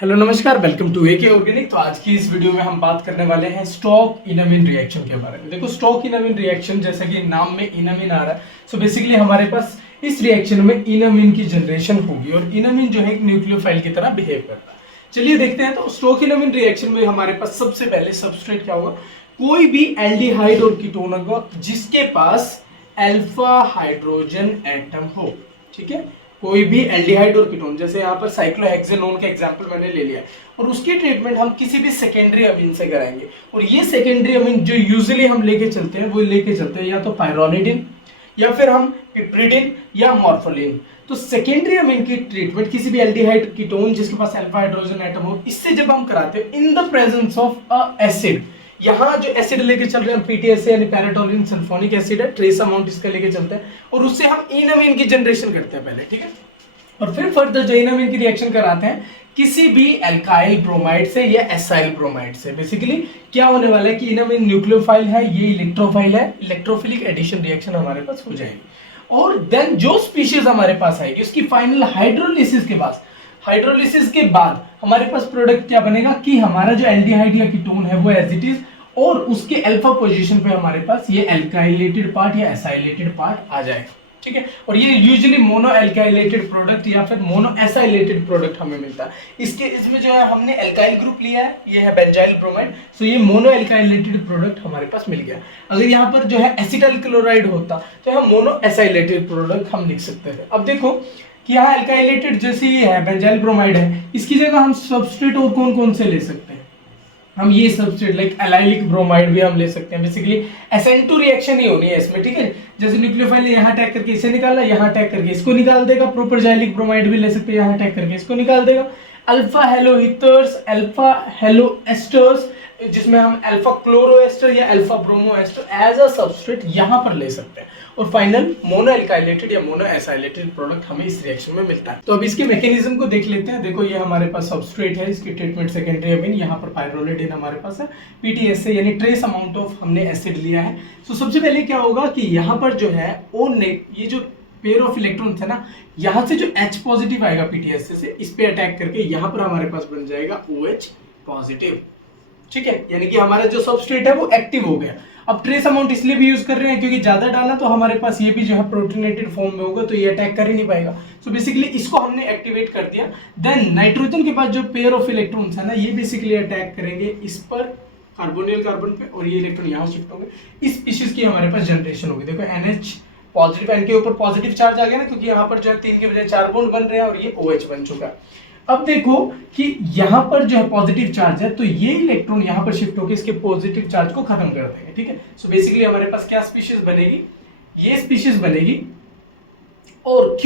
Hello नमस्कार, welcome to AK organic. तो आज की इस वीडियो में हम बात करने वाले हैं स्टॉक इनामीन रिएक्शन के बारे में। देखो, स्टॉक इनामीन रिएक्शन जैसा कि नाम में इनामीन आ रहा है, सो बेसिकली हमारे पास इस रिएक्शन में इनामीन की जनरेशन होगी और इनामीन जो है एक न्यूक्लियोफाइल की तरह बिहेव करता है। चलिए देखते हैं। तो स्टॉक इनामीन रिएक्शन में हमारे पास सबसे पहले सबस्ट्रेट क्या होगा, कोई भी एल्डिहाइड और कीटोन होगा जिसके पास अल्फा हाइड्रोजन एटम हो। ठीक है, कोई भी एल्डिहाइड और कीटोन, जैसे यहाँ पर साइक्लोहेक्सेनोन का एग्जांपल मैंने ले लिया और उसकी ट्रीटमेंट हम किसी भी सेकेंडरी अमीन से कराएंगे। और ये सेकेंडरी अमीन जो यूजुअली हम लेके चलते हैं वो लेके चलते हैं या तो पायरोनिडिन या फिर हम पिप्रिडिन या मॉर्फोलिन। तो सेकेंडरी अमीन की ट्रीटमेंट किसी भी एल्डिहाइड कीटोन जिसके पास अल्फा हाइड्रोजन एटम हो, इससे जब हम कराते हैं in the presence of a acid, यहाँ जो एसिड लेके चल रहे हैं पीटीएस यानी पैराटोलिन सल्फोनिक एसिड है, ट्रेस अमाउंट इसका लेके चलते हैं और उससे हम इनामीन की जनरेशन करते हैं पहले। ठीक है, और फिर फर्दर जो इनामीन की रिएक्शन कराते हैं किसी भी एल्काइल ब्रोमाइड से या एसाइल ब्रोमाइड से। बेसिकली क्या होने वाला है कि इनामीन न्यूक्लियोफाइल है, ये इलेक्ट्रोफाइल है, इलेक्ट्रोफिलिक एडिशन रिएक्शन हमारे पास हो जाएगी और देन जो स्पीशीज हमारे पास आएगी उसकी फाइनल हाइड्रोलिसिस के बाद हमारे पास प्रोडक्ट क्या बनेगा कि हमारा जो एल्डिहाइड या कीटोन है वो एज इट इज, और उसके अल्फा पोजीशन पे हमारे पास ये एल्काइलेटेड पार्ट या एसाइलेटेड पार्ट आ जाएगा। ठीक है, और ये यूजुअली मोनो एल्काइलेटेड प्रोडक्ट या फिर मोनो एसाइलेटेड प्रोडक्ट हमें मिलता है। इसमें जो है हमने एल्काइल ग्रुप लिया है, ये है बेंजाइल ब्रोमाइड, सो ये मोनो एल्काइलेटेड प्रोडक्ट हमारे पास मिल गया। अगर यहाँ पर जो है एसिटाइल क्लोराइड होता तो हम मोनो एसाइलेटेड प्रोडक्ट हम लिख सकते थे। अब देखो कि यहाँ एल्काइलेटेड जैसे ये है बेंजाइल ब्रोमाइड है, इसकी जगह हम सबस्ट्रेट और कौन कौन से ले सकते हैं, हम ये सबस्ट्रेट लाइक एलाइलिक ब्रोमाइड भी हम ले सकते हैं। बेसिकली SN2 रिएक्शन ही होनी है इसमें। ठीक है, जैसे न्यूक्लियोफाइल ने यहाँ अटैक करके इसे निकाला, यहाँ अटैक करके इसको निकाल देगा। प्रोपरजाइलिक ब्रोमाइड भी ले सकते हैं, यहाँ अटैक करके इसको निकाल देगा। Alpha halo ethers, alpha halo esters, जिसमें हम अल्फा क्लोरो एस्टर या alpha bromo ester as a substrate यहाँ पर ले सकते हैं और फाइनल मोनो एल्काइलेटेड या मोनो एसाइलेटेड प्रोडक्ट हमें इस रिएक्शन में मिलता है। तो अब इसके मैकेनिज्म को देख लेते हैं। देखो, ये हमारे पास सबस्ट्रेट है, इसकी ट्रीटमेंट सेकेंडरी अमीन, यहाँ पर पायरोनिडिन हमारे पास है, पीटीएस से यानी ट्रेस अमाउंट ऑफ हमने एसिड लिया है। तो सबसे पहले क्या होगा कि यहाँ पर जो है ये जो पेयर ऑफ इलेक्ट्रॉन्स है ना, यहाँ से जो H पॉजिटिव आएगा पीटीएस से इस पे अटैक करके यहाँ पर हमारे पास बन जाएगा OH पॉजिटिव। ठीक है, यानी कि हमारा जो सबस्ट्रेट है वो एक्टिव हो गया। अब ट्रेस अमाउंट इसलिए भी यूज कर रहे हैं क्योंकि ज्यादा डाला तो हमारे पास ये भी जो है प्रोटोनेटेड फॉर्म में होगा, तो ये अटैक कर ही नहीं पाएगा। सो बेसिकली इसको हमने एक्टिवेट कर दिया। देन नाइट्रोजन के पास जो पेयर ऑफ इलेक्ट्रॉन्स है ना, ये बेसिकली अटैक करेंगे इस पर कार्बोनिल कार्बन पे और ये इलेक्ट्रॉन यहाँ शिफ्ट होंगे। इस स्पीशीज की हमारे पास जनरेशन होगी। देखो NH पॉजिटिव, N के ऊपर पॉजिटिव चार्ज आ गया ना, क्योंकि यहाँ पर जो है 3 के बजाय 4 बॉन्ड बन रहे हैं और ये OH बन चुका है। अब देखो कि यहाँ पर जो है पॉजिटिव चार्ज है, तो ये इलेक्ट्रॉन यहाँ पर शिफ्ट होकर इसके पॉजिटिव चार्ज को खत्म कर देंगे। ठीक है, सो बेसिकली हमारे पास क्या स्पीशीज बनेगी, ये स्पीशीज बनेगी। और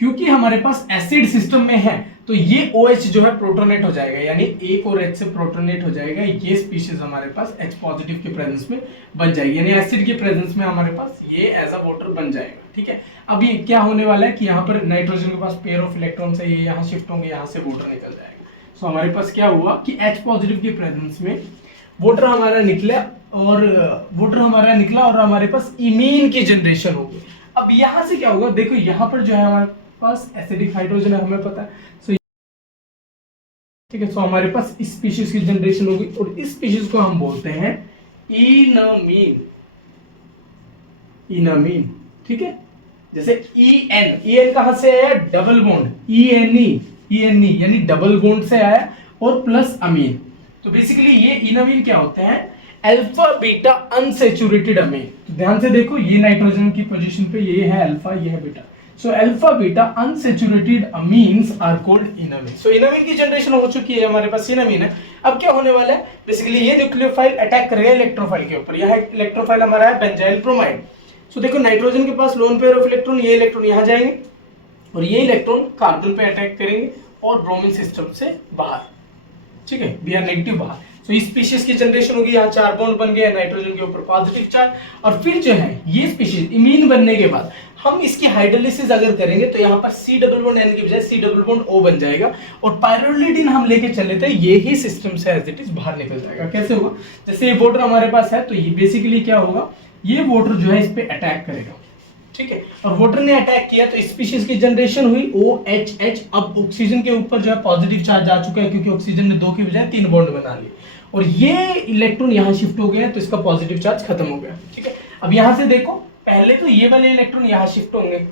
क्योंकि हमारे पास एसिड सिस्टम में है तो ये OH जो है प्रोटोनेट हो जाएगा, यानी एक और H से प्रोटोनेट हो जाएगा। ये स्पीशीज हमारे पास H पॉजिटिव के प्रेजेंस में बन जाएगी, यानी एसिड के प्रेजेंस में हमारे पास ये एज अ वाटर बन जाएगा। ठीक है, अब ये क्या होने वाला है कि यहाँ पर नाइट्रोजन के पास पेयर ऑफ इलेक्ट्रॉन्स है, ये यहाँ शिफ्ट होंगे, यहाँ से वाटर निकल जाएगा। सो हमारे पास क्या हुआ कि H पॉजिटिव के प्रेजेंस में वाटर हमारा निकला और हमारे पास इमीन की जनरेशन होगी। अब यहाँ से क्या होगा, देखो यहाँ पर जो है हमारे पास एसिडिक हाइड्रोजन है, हमें पता है। ठीक है, सो हमारे पास इस स्पीशीज की जनरेशन होगी और इस स्पीशीज को हम बोलते हैं इनामीन। ठीक है, जैसे EN कहां से आया, डबल बॉन्ड, ENE यानी डबल बॉन्ड से आया और प्लस अमीन। तो बेसिकली ये इनामीन क्या होते हैं, अल्फा बीटा अनसैचुरेटेड अमीन। तो ध्यान से देखो, ये नाइट्रोजन की पोजीशन पे ये है अल्फा, ये है beta. So alpha beta unsaturated amines are called enamine. So enamine की जनरेशन हो चुकी है, हमारे पास इनामीन है। अब क्या होने वाला है, बेसिकली ये न्यूक्लियोफाइल अटैक करेगा इलेक्ट्रोफाइल के ऊपर। यह इलेक्ट्रोफाइल हमारा है बेंजाइल ब्रोमाइड। सो देखो, नाइट्रोजन के पास लोन पेयर ऑफ इलेक्ट्रॉन, ये इलेक्ट्रॉन यहाँ जाएंगे और ये इलेक्ट्रॉन कार्बन पे अटैक करेंगे और ब्रोमीन सिस्टम से बाहर। ठीक है, Br नेगेटिव बाहर। तो इस स्पीशीज की जनरेशन होगी, यहाँ 4 बॉन्ड बन गए, नाइट्रोजन के ऊपर पॉजिटिव चार्ज। और फिर जो है ये स्पीशीज इमीन बनने के बाद हम इसकी हाइड्रोलिसिस अगर करेंगे तो यहाँ पर C डबल बॉन्ड N की बजाय C डबल बॉन्ड O बन जाएगा और पायरोलिडिन हम लेके चले थे, ये ही सिस्टम से एज इट इज बाहर निकल जाएगा। कैसे होगा, जैसे ये वाटर हमारे पास है तो ये बेसिकली क्या होगा, ये वाटर जो है इस पे अटैक करेगा। ठीक है। और वाटर ने अटैक किया तो स्पीशीज की जनरेशन हुई OHH। अब ऑक्सीजन के ऊपर जो है पॉजिटिव चार्ज आ चुका है क्योंकि ऑक्सीजन ने 2 की बजाय 3 बॉन्ड बना लिए और ये इलेक्ट्रॉन यहाँ शिफ्ट हो गया तो इसका पॉजिटिव चार्ज खत्म हो गया। ठीक है, अब यहाँ से देखो पहले तो ये वाले इलेक्ट्रॉन यहाँ शिफ्ट होंगे,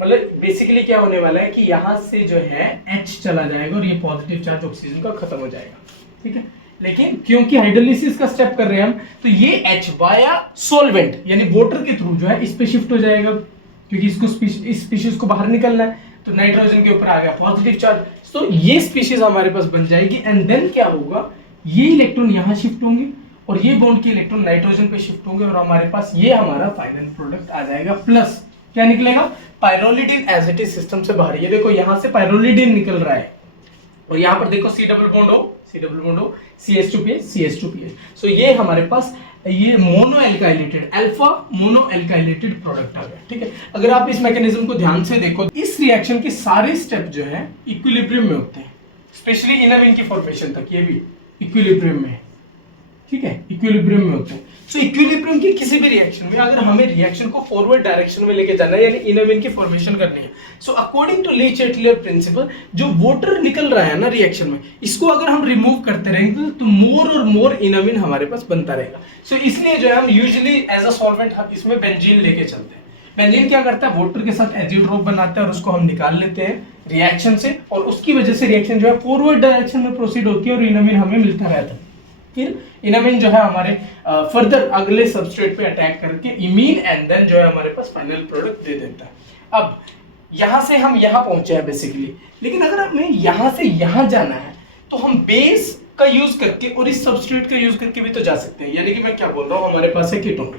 मतलब बेसिकली क्या होने वाला है कि यहाँ से जो है H चला जाएगा और ये पॉजिटिव चार्ज ऑक्सीजन का खत्म हो जाएगा। ठीक है, लेकिन क्योंकि हाइड्रोलिसिस का स्टेप कर रहे हैं हम तो ये H वाया सॉल्वेंट यानी वाटर के थ्रू जो है इस पे शिफ्ट हो जाएगा क्योंकि इसको इस स्पीशीज को बाहर निकलना है तो नाइट्रोजन के ऊपर आ गया पॉजिटिव चार्ज। तो ये स्पीशीज हमारे पास बन जाएगी एंड देन क्या होगा, ये इलेक्ट्रॉन यहाँ शिफ्ट होंगे और ये बॉन्ड के इलेक्ट्रॉन नाइट्रोजन पे शिफ्ट होंगे और हमारे पास ये हमारा फाइनल प्रोडक्ट आ जाएगा। प्लस क्या निकलेगा, पाइरोलिडिन एज इट इज सिस्टम से बाहर, ये देखो यहाँ से पाइरोलिडिन निकल रहा है और यहाँ पर देखो C डबल बॉन्ड हो CH2PH CH2PH। सो ये हमारे पास ये मोनो एल्काइलेटेड अल्फा मोनो एल्काइलेटेड प्रोडक्ट आ गया। ठीक है, अगर आप इस मैकेनिज्म को ध्यान से देखो इस रिएक्शन के सारे स्टेप जो है इक्विलिब्रियम में होते हैं, स्पेशली इनअमीन की फॉर्मेशन तक ये भी इक्विलिब्रियम में। ठीक है, इक्विलिब्रियम में होते हैं। सो इक्विलिब्रियम की किसी भी रिएक्शन में अगर हमें रिएक्शन को फॉरवर्ड डायरेक्शन में लेके जाना है यानी इनअमीन की फॉर्मेशन करनी है, so according to Le Chatelier principle जो वाटर निकल रहा है ना रिएक्शन में इसको अगर हम रिमूव करते रहेंगे तो मोर और मोर इनअमीन हमारे पास बनता रहेगा। सो इसलिए जो है हम यूजुअली एज अ सॉल्वेंट हम इसमें बेंजीन लेके चलते हैं। बेंजीन क्या करता है, वाटर के साथ एजियोट्रोप बनाता है और उसको हम निकाल लेते हैं रिएक्शन से और उसकी वजह से रिएक्शन जो है फॉरवर्ड डायरेक्शन में प्रोसीड होती है और इनअमीन हमें मिलता रहता है। फिर इनअमीन जो है हमारे फर्दर अगले सबस्ट्रेट पे अटैक करके इमीन एंड देन जो है हमारे पास फाइनल प्रोडक्ट दे देता है। अब यहां से हम यहां पहुंचे हैं बेसिकली, लेकिन अगर हमें यहां से यहां जाना है तो हम बेस का यूज करके और इस सबस्ट्रेट का यूज करके भी तो जा सकते हैं। यानी कि मैं क्या बोल रहा हूं, हमारे पास है कीटोन,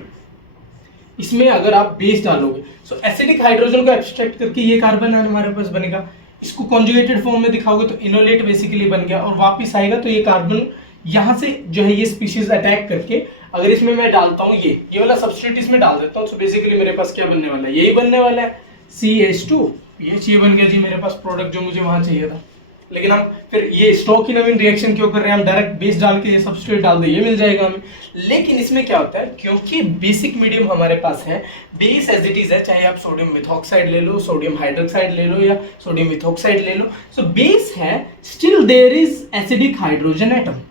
इसमें अगर आप बेस डालोगे सो एसिडिक हाइड्रोजन को एब्स्ट्रैक्ट करके ये कार्बन हमारे पास बनेगा, इसको कॉन्जुगेटेड फॉर्म में दिखाओगे तो इनोलेट बेसिकली बन गया और वापस आएगा तो ये कार्बन यहां से जो है ये स्पीशीज अटैक करके अगर इसमें मैं डालता हूं ये वाला सबस्ट्रेट इसमें डाल देता हूं तो बेसिकली मेरे पास क्या बनने वाला है, यही बनने वाला है CH2PH। ये बन गया जी मेरे पास प्रोडक्ट जो मुझे वहां चाहिए था। लेकिन हम फिर ये स्टॉक इनअमीन रिएक्शन क्यों कर रहे हैं, हम डायरेक्ट बेस डाल के ये सबस्ट्रेट डाल दे ये मिल जाएगा हमें। लेकिन इसमें क्या होता है, क्योंकि बेसिक मीडियम हमारे पास है, बेस एज इट इज है, चाहे आप सोडियम मिथॉक्साइड ले लो, सोडियम हाइड्रोक्साइड ले लो या सोडियम मिथॉक्साइड ले लो, सो बेस है still there is acidic hydrogen atom.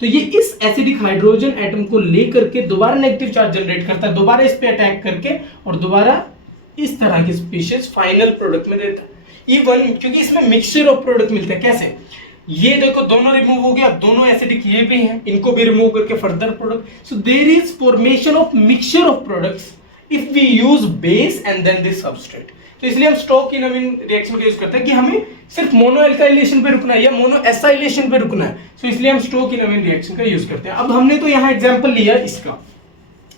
तो ये इस एसिडिक हाइड्रोजन एटम को लेकर के दोबारा नेगेटिव चार्ज जनरेट करता है, दोबारा इस पे अटैक करके और दोबारा इस तरह की स्पीशीज फाइनल प्रोडक्ट में देता है। इवन क्योंकि इसमें मिक्सचर ऑफ प्रोडक्ट मिलते हैं। कैसे, ये देखो दोनों रिमूव हो गया, दोनों एसिडिक ये भी हैं, इनको भी रिमूव करके further product. So there is formation of mixture of products if we use base and then this substrate. तो इसलिए हम स्टॉक इनअमीन रिएक्शन का यूज करते हैं कि हमें सिर्फ मोनो एल्काइलेशन पे रुकना है या मोनो एसाइलेशन पे रुकना है, सो इसलिए हम स्टॉक इनअमीन रिएक्शन का यूज करते हैं। अब हमने तो यहाँ एग्जांपल लिया इसका,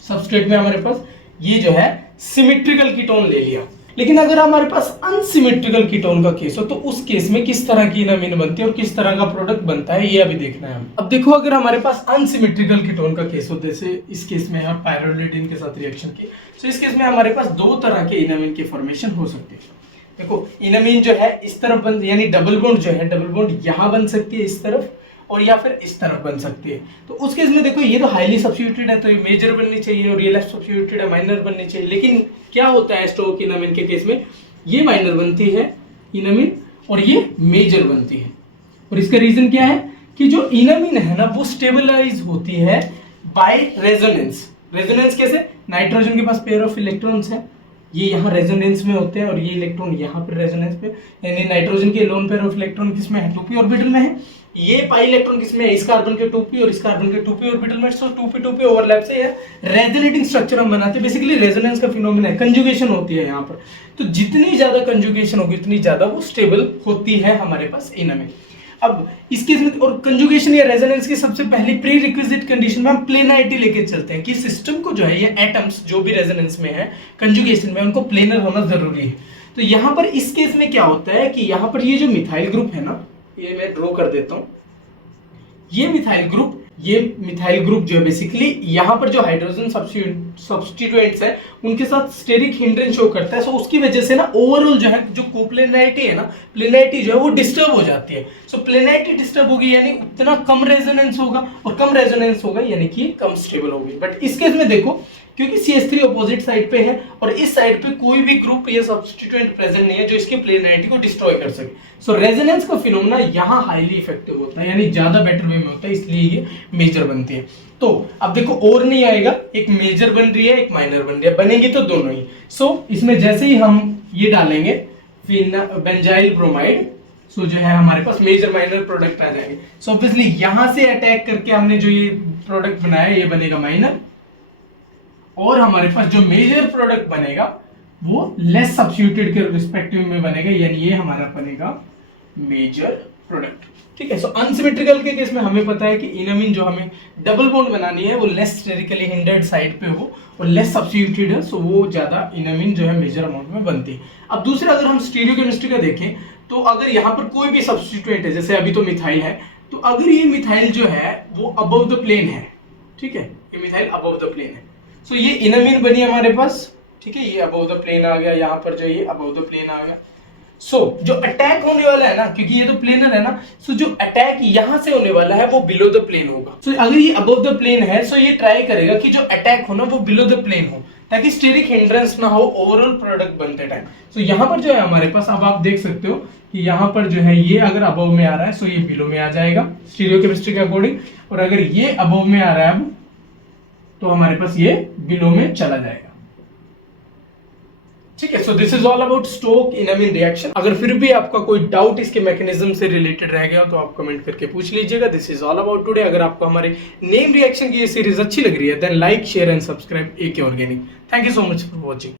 सबस्ट्रेट में हमारे पास ये जो है सिमेट्रिकल कीटोन ले लिया, लेकिन अगर हमारे पास अनसिमेट्रिकल कीटोन का केस हो तो उस केस में किस तरह की इनअमीन बनती है और किस तरह का प्रोडक्ट बनता है ये अभी देखना है हमें। अब देखो अगर हमारे पास अनसिमेट्रिकल कीटोन का केस हो, जैसे इस केस में है पाइरोलिडिन के साथ रिएक्शन की, तो इस केस में हमारे पास दो तरह के इनअमीन की फॉर्मेशन हो सकती है। देखो इनअमीन जो है इस तरफ बन, यानी डबल बॉन्ड जो है, डबल बॉन्ड यहाँ बन सकती है इस तरफ और या फिर इस तरफ बन सकती है। तो उस केस में देखो ये तो हाईली सब्स्टिट्यूटेड है तो ये मेजर बननी चाहिए और ये लेस सब्स्टिट्यूटेड है माइनर बननी चाहिए। लेकिन क्या होता है स्टॉक इनअमीन के केस में, ये माइनर बनती है इनअमीन और ये मेजर बनती है। और इसका रीजन क्या है कि जो इनअमीन है ना वो स्टेबलाइज होती है बाय रेजोनेंस। रेजोनेंस कैसे, नाइट्रोजन के पास पेयर ऑफ इलेक्ट्रॉन्स है, ये यहाँ रेजोनेंस में होते हैं और ये इलेक्ट्रॉन यहाँ पर रेजोनेंस पे, यानी नाइट्रोजन के लोन पेयर ऑफ इलेक्ट्रॉन किसमें है, 2p ऑर्बिटल में है। ये पाई इलेक्ट्रॉन किसमें है, इस कार्बन के 2p और इस कार्बन के 2p ऑर्बिटल में। सो 2p ओवरलैप से ये रेजोनेटिंग स्ट्रक्चर हम बनाते हैं। बेसिकली रेजोनेंस का फिनोमेना है, कंजुगेशन होती है यहाँ पर। तो जितनी ज्यादा कंजुगेशन होगी उतनी ज्यादा वो स्टेबल होती है हमारे पास इनअमीन। अब इस केस में और कंजुगेशन या रेजोनेंस की सबसे पहली प्री रिक्विजिट कंडीशन में हम प्लेनरिटी लेके चलते हैं कि सिस्टम को जो है ये एटम्स जो भी रेजोनेंस में है कंजुगेशन में उनको प्लेनर होना जरूरी है। तो यहाँ पर इस केस में क्या होता है कि यहाँ पर ये जो मिथाइल ग्रुप है ना, ये मैं ड्रॉ कर देता हूँ, ये मिथाइल ग्रुप जो है बेसिकली यहाँ पर जो हाइड्रोजन सब्स्टिट्यूएंट्स है उनके साथ स्टेरिक हिंड्रेंस शो करता है। सो उसकी वजह से ना ओवरऑल जो है जो कोप्लेनरिटी है ना, प्लेनरिटी जो है वो डिस्टर्ब हो जाती है। सो प्लेनरिटी डिस्टर्ब होगी यानी उतना कम रेजोनेंस होगा और कम रेजोनेंस होगा यानी कि कम स्टेबल होगी। बट इस केस में देखो क्योंकि CH3 अपोजिट साइड पे है और इस साइड पे कोई भी ग्रुप या सब्स्टिट्यूएंट प्रेजेंट नहीं है जो इसके प्लेनरिटी को डिस्ट्रॉय कर सके। सो रेजोनेंस का फिनोमेना यहाँ हाईली इफेक्टिव होता है, यानी ज्यादा बेटर वे में होता है, इसलिए ये मेजर बनती है। तो अब देखो और नहीं आएगा, एक मेजर बन रही है एक माइनर बन रही है, बनेगी तो दोनों ही। सो इसमें जैसे ही हम ये डालेंगे बेंजाइल ब्रोमाइड, सो जो है हमारे पास मेजर माइनर प्रोडक्ट आ जाएंगे। सो ऑब्वियसली यहां से अटैक करके हमने जो ये प्रोडक्ट बनाया ये बनेगा माइनर, और हमारे पास जो मेजर प्रोडक्ट बनेगा वो लेस सब्स्टिट्यूटेड के रिस्पेक्टिव में बनेगा, यानी ये हमारा बनेगा मेजर प्रोडक्ट। ठीक है, सो अनसिमेट्रिकल के केस में हमें पता है कि इनअमीन जो हमें डबल बॉन्ड बनानी है वो लेस स्टेरिकली हिंडर्ड साइड पे हो और लेस सब्स्टिट्यूटेड है, सो वो ज्यादा इनअमीन जो है मेजर अमाउंट में बनती है। अब दूसरा अगर हम स्टीरियोकेमिस्ट्री का देखें तो अगर यहाँ पर कोई भी सब्स्टिट्यूएंट है, जैसे अभी तो मिथाइल है, तो अगर ये मिथाइल जो है वो अबव द प्लेन है, ठीक है, ये मिथाइल अबव द प्लेन है, सो ये इनअमीन बनी हमारे पास, ठीक है, ये अबव द प्लेन आ गया, यहाँ पर जो ये अबव द प्लेन आ गया। सो जो अटैक होने वाला है ना, क्योंकि ये तो प्लेनर है ना, सो जो अटैक यहां से होने वाला है वो बिलो द प्लेन होगा। सो अगर ये अबव द प्लेन है, सो ये ट्राई करेगा कि जो अटैक हो ना वो बिलो द प्लेन हो, ताकि स्टेरिक हिंड्रेंस ना हो ओवरऑल प्रोडक्ट बनते टाइम। सो यहाँ पर जो है हमारे पास, अब आप देख सकते हो कि यहाँ पर जो है ये अगर अबव में आ रहा है, सो ये बिलो में आ जाएगा स्टीरियोकेमिस्ट्री के अकॉर्डिंग, और अगर ये अबव में आ रहा है अब, तो हमारे पास ये बिलो में चला जाएगा। ठीक है, so this is all about Stork enamine reaction. अगर फिर भी आपका कोई डाउट इसके मैकेनिज्म से रिलेटेड रह गया तो आप कमेंट करके पूछ लीजिएगा। This is all about today. अगर आपको हमारे नेम रिएक्शन की ये सीरीज अच्छी लग रही है then like share and subscribe AK organic. Thank you so much for watching.